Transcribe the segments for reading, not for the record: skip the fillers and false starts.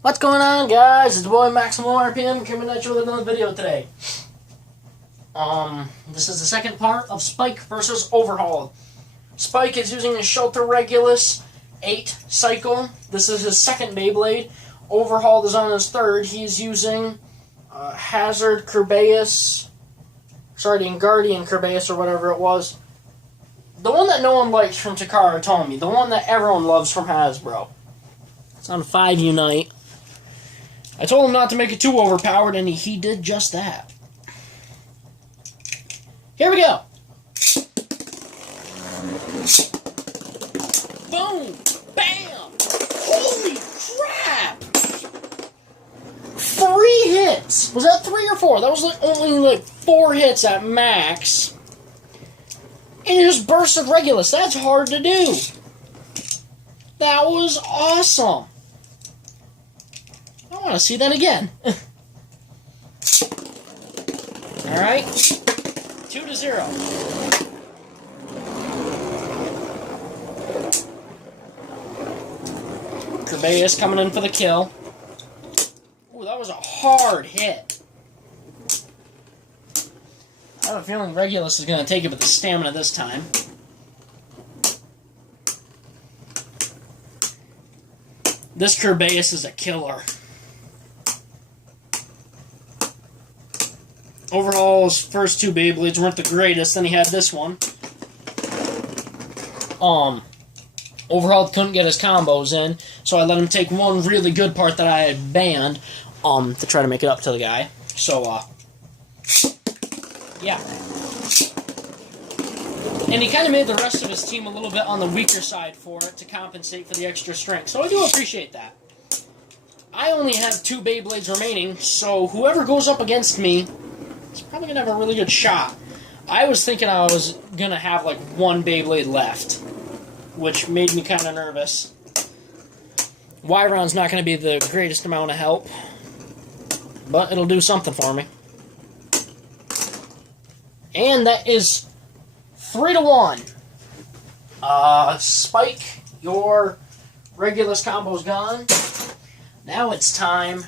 What's going on, guys? It's the boy Maximum RPM coming at you with another video today. This is the second part of Spike versus Overhauled. Spike is using his Shelter Regulus 8 cycle. This is his second Beyblade. Overhauled is on his third. He's using Hazard Kerbeus, Guardian Kerbeus or whatever it was. The one that no one likes from Takara told me. The one that everyone loves from Hasbro. It's on 5 Unite. I told him not to make it too overpowered, and he did just that. Here we go. Boom! Bam! Holy crap! 3 hits! Was that 3 or 4? That was only 4 hits at max. And it just bursted Regulus. That's hard to do. That was awesome. I want to see that again. Alright. 2-0. Kerbeus coming in for the kill. Ooh, that was a hard hit. I have a feeling Regulus is going to take it with the stamina this time. This Kerbeus is a killer. Overhaul's first 2 Beyblades weren't the greatest, then he had this one. Overhaul couldn't get his combos in, so I let him take one really good part that I had banned, to try to make it up to the guy. So, yeah. And he kind of made the rest of his team a little bit on the weaker side for it to compensate for the extra strength. So I do appreciate that. I only have 2 Beyblades remaining, so whoever goes up against me is probably going to have a really good shot. I was thinking I was going to have 1 Beyblade left, which made me kind of nervous. Y-Ron's not going to be the greatest amount of help, but it'll do something for me. And that is 3-1. Spike, your Regulus combo's gone. Now it's time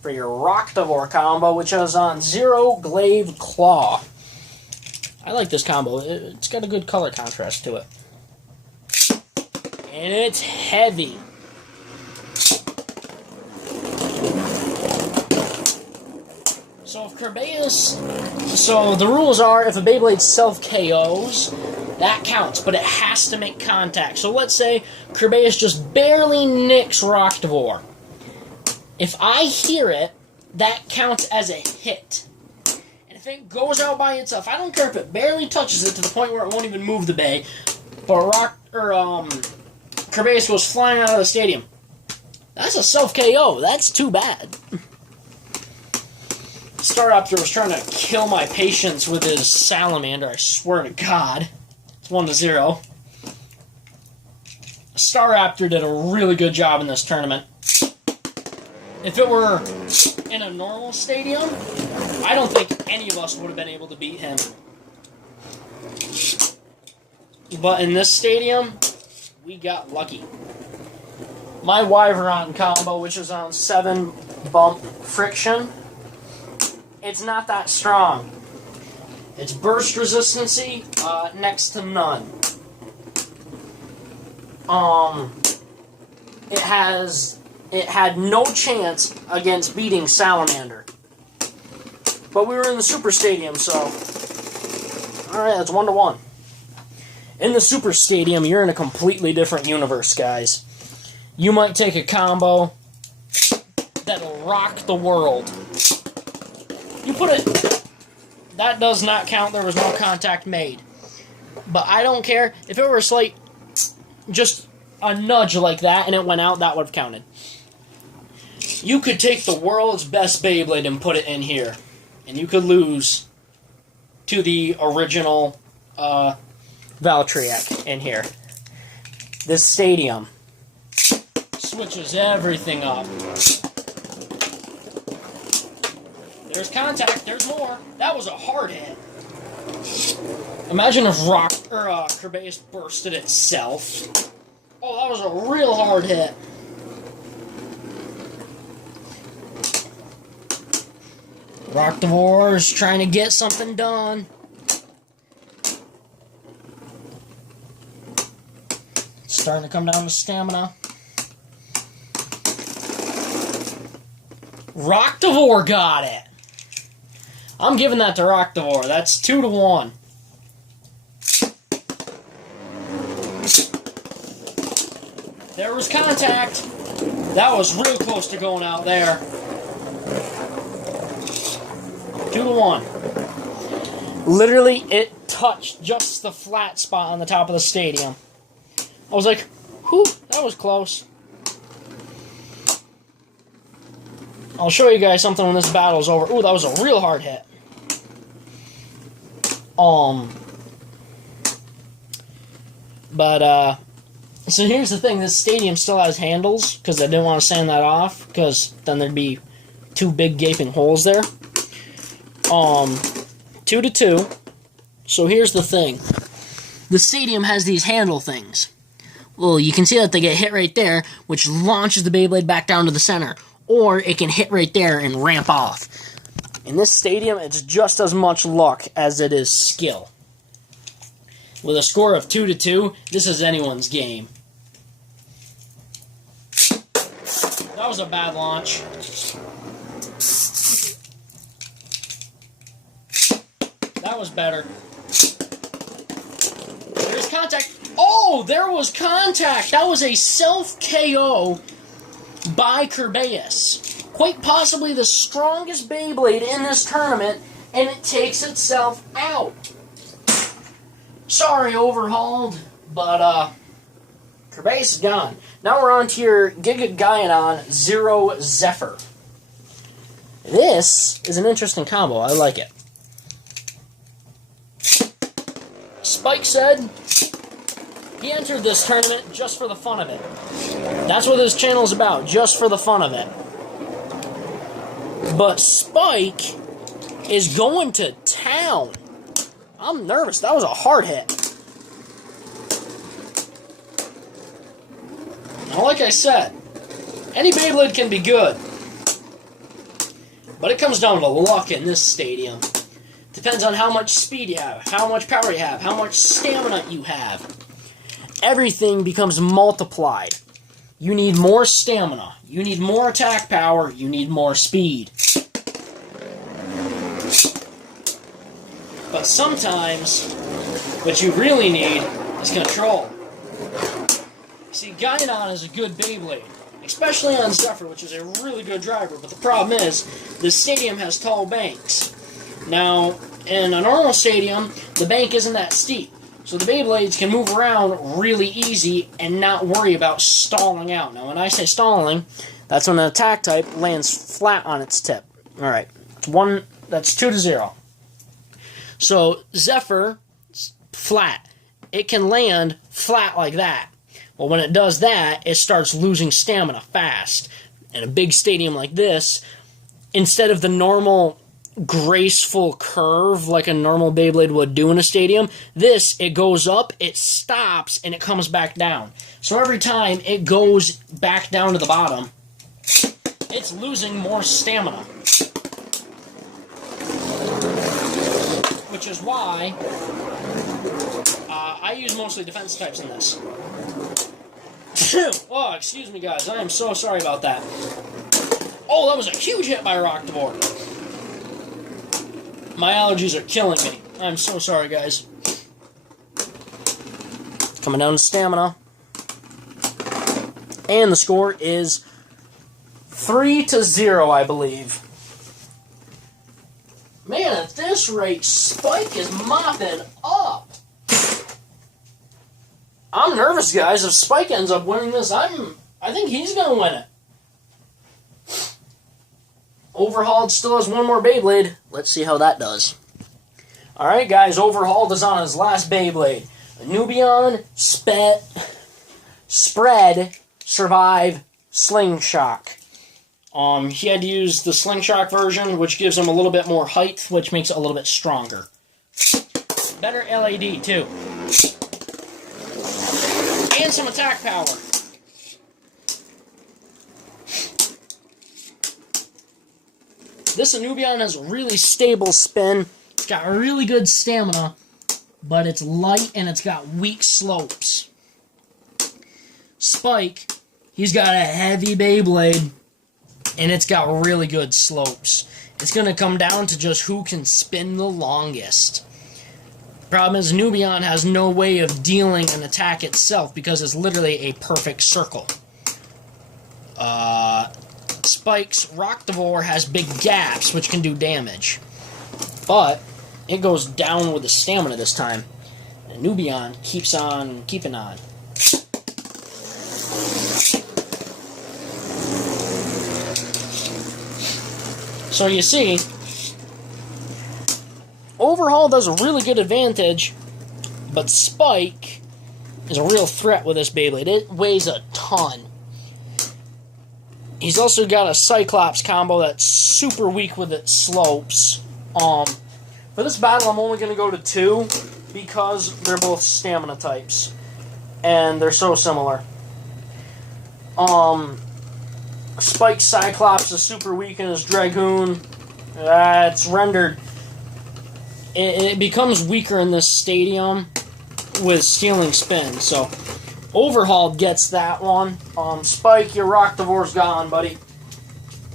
for your Rocktavore combo, which is on Zero Glaive Claw. I like this combo. It's got a good color contrast to it. And it's heavy. So the rules are, if a Beyblade self-KOs, that counts, but it has to make contact. So let's say Kerbeus just barely nicks Rocktavore. If I hear it, that counts as a hit. And if it goes out by itself, I don't care if it barely touches it to the point where it won't even move the bay, but Kerbeus goes flying out of the stadium. That's a self-KO. That's too bad. Staraptor was trying to kill my patience with his salamander, I swear to God. It's 1-0. Staraptor did a really good job in this tournament. If it were in a normal stadium, I don't think any of us would have been able to beat him. But in this stadium, we got lucky. My Wyvern combo, which is on 7 bump friction, it's not that strong. Its burst resistancy, next to none. It had no chance against beating Salamander. But we were in the Super Stadium, so alright, that's 1-1. In the Super Stadium, you're in a completely different universe, guys. You might take a combo that'll rock the world. You put it... That does not count. There was no contact made. But I don't care. If it were just a nudge like that and it went out, that would have counted. You could take the world's best Beyblade and put it in here. And you could lose to the original Valtryek in here. This stadium switches everything up. There's contact. There's more. That was a hard hit. Imagine if Kerbeus bursted itself. Oh, that was a real hard hit. Rocktivore is trying to get something done. It's starting to come down to stamina. Rocktivore got it. I'm giving that to Rocktivore. That's 2-1. There was contact. That was real close to going out there. 2-1. Literally, it touched just the flat spot on the top of the stadium. I was like, whew, that was close. I'll show you guys something when this battle's over. Ooh, that was a real hard hit. So here's the thing. This stadium still has handles, because I didn't want to sand that off, because then there'd be 2 big gaping holes there. 2-2. So here's the thing. The stadium has these handle things. Well, you can see that they get hit right there, which launches the Beyblade back down to the center. Or it can hit right there and ramp off. In this stadium, it's just as much luck as it is skill. With a score of 2-2, this is anyone's game. That was a bad launch. That was better. There's contact. Oh, there was contact. That was a self-KO by Kerbeus. Quite possibly the strongest Beyblade in this tournament, and it takes itself out. Sorry, overhauled, but Kerbeus is gone. Now we're on to your Giga Gaianon Zero Zephyr. This is an interesting combo. I like it. Spike said he entered this tournament just for the fun of it. That's what this channel is about, just for the fun of it. But Spike is going to town. I'm nervous. That was a hard hit. Now, like I said, any Beyblade can be good. But it comes down to luck in this stadium. Depends on how much speed you have, how much power you have, how much stamina you have. Everything becomes multiplied. You need more stamina. You need more attack power. You need more speed. But sometimes, what you really need is control. See, Gaianon is a good Beyblade, especially on Zephyr, which is a really good driver. But the problem is, the stadium has tall banks. Now, in a normal stadium, the bank isn't that steep. So the Beyblades can move around really easy and not worry about stalling out. Now, when I say stalling, that's when an attack type lands flat on its tip. Alright, that's 2-0. So, Zephyr, flat. It can land flat like that. Well, when it does that, it starts losing stamina fast. In a big stadium like this, instead of the normal graceful curve like a normal Beyblade would do in a stadium, it goes up, it stops, and it comes back down. So every time it goes back down to the bottom, it's losing more stamina. Which is why I use mostly defense types in this. Oh, excuse me, guys. I am so sorry about that. Oh, that was a huge hit by Rocktivore. My allergies are killing me. I'm so sorry, guys. Coming down to stamina. And the score is 3-0, I believe. Man, at this rate, Spike is mopping up. I'm nervous, guys. If Spike ends up winning this, I think he's going to win it. Overhauled still has one more Beyblade. Let's see how that does. Alright, guys. Overhauled is on his last Beyblade. Nubion, Spread, Survive, Slingshot. He had to use the Slingshot version, which gives him a little bit more height, which makes it a little bit stronger. Better LED, too. And some attack power. This Anubion has a really stable spin. It's got really good stamina, but it's light and it's got weak slopes. Spike, he's got a heavy Beyblade, and it's got really good slopes. It's going to come down to just who can spin the longest. Problem is, Nubion has no way of dealing an attack itself because it's literally a perfect circle. Spike's Rocktivore has big gaps, which can do damage. But it goes down with the stamina this time. And Nubion keeps on keeping on. So you see, Overhauled has a really good advantage, but Spike is a real threat with this Beyblade. It weighs a ton. He's also got a Cyclops combo that's super weak with its slopes. For this battle, I'm only going to go to 2 because they're both stamina types, and they're so similar. Spike's Cyclops is super weak in his Dragoon. It's rendered. It becomes weaker in this stadium with stealing spin. So, Overhauled gets that one. Spike, your Rocktivore's gone, buddy.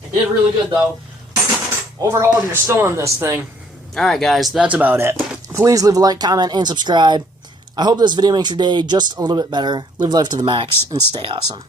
It did really good, though. Overhauled, you're still in this thing. Alright, guys, that's about it. Please leave a like, comment, and subscribe. I hope this video makes your day just a little bit better. Live life to the max, and stay awesome.